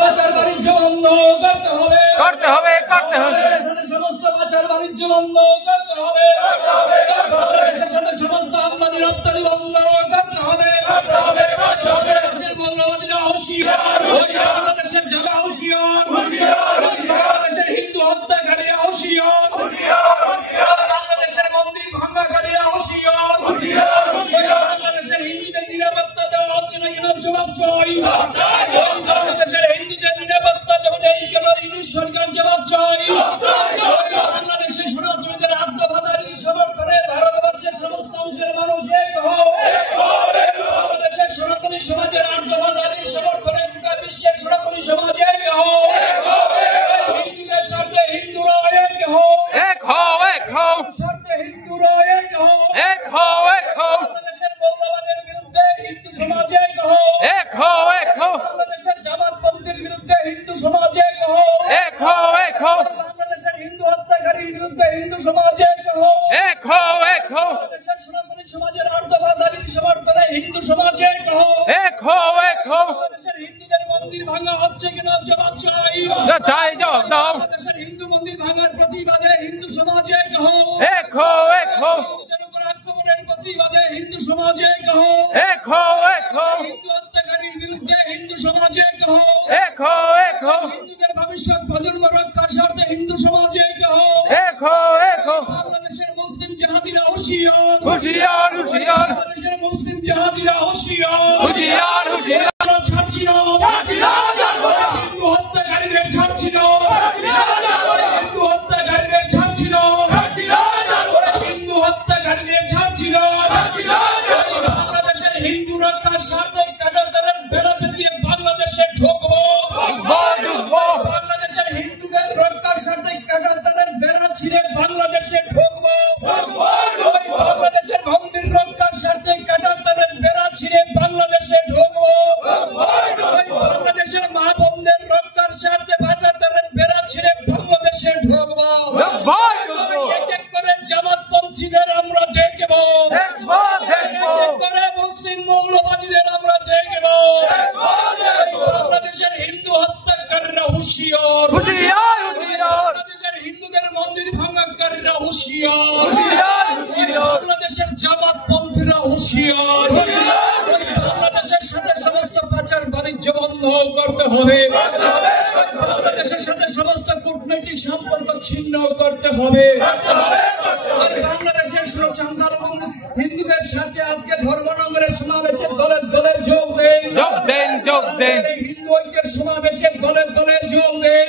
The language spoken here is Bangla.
পাচার বাণিজ্য বন্ধ করতে হবে, করতে হবে, করতে হবে। সমস্ত পাচার বাণিজ্য বন্ধ করতে হবে, দেশের সাথে সমস্ত আমদানি রপ্তানি বন্ধ করতে হবে, দেশের মৌলবাদীরা হুঁশিয়ার, বাংলাদেশের জায়গা হুঁশিয়ার, বাংলাদেশের হিন্দু হত্যাকারীরা হুঁশিয়ার, বাংলাদেশের মন্দির ভাঙাকারীরা হুঁশিয়ার, বাংলাদেশের হিন্দুদের নিরাপত্তা দেওয়া হচ্ছে না কেন জবাব চাই, বাংলাদেশের হিন্দুদের নিরাপত্তা যেমন এই কেন ইউনিশ সরকার জবাব চাই, বাংলাদেশের সনাতনীদের আত্মঘাতী সমর্থনে ভারতবর্ষের সমস্ত অংশের মানুষ এক হও, বাংলাদেশের সনাতনী সমাজের আত্মঘাতী সমর্থনে গোটা বিশ্বের সনাতনী সমাজ এক হও, হিন্দুদের স্বার্থে হিন্দুরা এক হও, এক হও, এক হও, স্বার্থে হিন্দুরা এক হও, এক হও, এক হও, বাংলাদেশের মৌলবাদের বিরুদ্ধে হিন্দু সমাজ এক হও, এক হও, এক হও, বাংলাদেশের জামাতপন্থীর বিরুদ্ধে হিন্দু সমাজ এক হও, এক হও, এক হও, বাংলাদেশের হিন্দু হত্যাকারীর বিরুদ্ধে হিন্দু সমাজ এক হও, এক হও, এক হও, বাংলাদেশের সনাতনী সমাজের আর্ধবাদারীর সমর্থনে হিন্দু সমাজ এক হও, এক হও, এক হও, বাংলাদেশের হিন্দুদের মন্দির ভাঙা হচ্ছে কিনা জবাব চাই, চাই জবাব দাও। বাংলাদেশের হিন্দু মন্দির ভাঙার প্রতিবাদে হিন্দু সমাজ এক হও, এক হও, এক হও, হিন্দুদের উপর আক্রমণের প্রতিবাদে হিন্দু সমাজ এক হও, এক হও, এক হও, হিন্দু হত্যাকারীর বিরুদ্ধে হিন্দু সমাজ এক হও, এক হও, এক হও, হিন্দুদের ভবিষ্যৎ প্রজন্ম রক্ষার স্বার্থে হিন্দু সমাজ এক হও, এক হও, এক হও, বাংলাদেশের মুসলিম জাহাদিরা হুঁশিয়ার, হুঁশিয়ার, হুঁশিয়ার, বাংলাদেশের মুসলিম জাহাদিরা হুঁশিয়ার, হুঁশিয়ার, হুঁশিয়ার, আমরা ছাড়ছি না, হিন্দু হত্যাকারীদের ছাড়ছি না, হিন্দু হত্যাকারীদের ছাড়ছি না, হিন্দু হত্যাকারীদের ছাড়ছি না, বাংলাদেশের হিন্দু রক্ষার স্বার্থে কাঁটাতারের বেড়া পেরিয়ে বাংলাদেশে ঢুকবো, বাংলাদেশের হিন্দুদের রক্ষার স্বার্থে কাঁটাতারের বেড়া ছিঁড়ে বাংলাদেশে ঢুকবো, বাংলাদেশের মন্দির রক্ষার স্বার্থে কাঁটাতারের বেড়া ছিঁড়ে বাংলাদেশে ঢুকবো, বাংলাদেশের মা বোনদের রক্ষার স্বার্থে কাঁটাতারের বেড়া ছিঁড়ে বাংলাদেশে ঢুকবো, এক এক করে জামাতপন্থীদের আমরা দেখবো, এক এক করে মুসলিম মৌলবাদীদের আমরা দেখবো, বাংলাদেশের হিন্দু হত্যাকারীরা হুঁশিয়ার, বাংলাদেশের হিন্দুদের মন্দির ভাঙাকারীরা হুঁশিয়ার, বাংলাদেশের জামাতপন্থীরা হুঁশিয়ার, বাংলাদেশের সাথে সমস্ত পাচার বাণিজ্য বন্ধ করতে হবে, বাংলাদেশের সাথে সমস্ত কূটনৈতিক সম্পর্ক ছিন্ন করতে হবে, বাংলাদেশের সংখ্যালঘু হিন্দুদের সাথে আজকে ধর্মনগরের সমাবেশে দলে দলে যোগ দেন, যোগ দেন, যোগ দেন, হিন্দু ঐক্যের সমাবেশে দলে দলে যোগ দেন,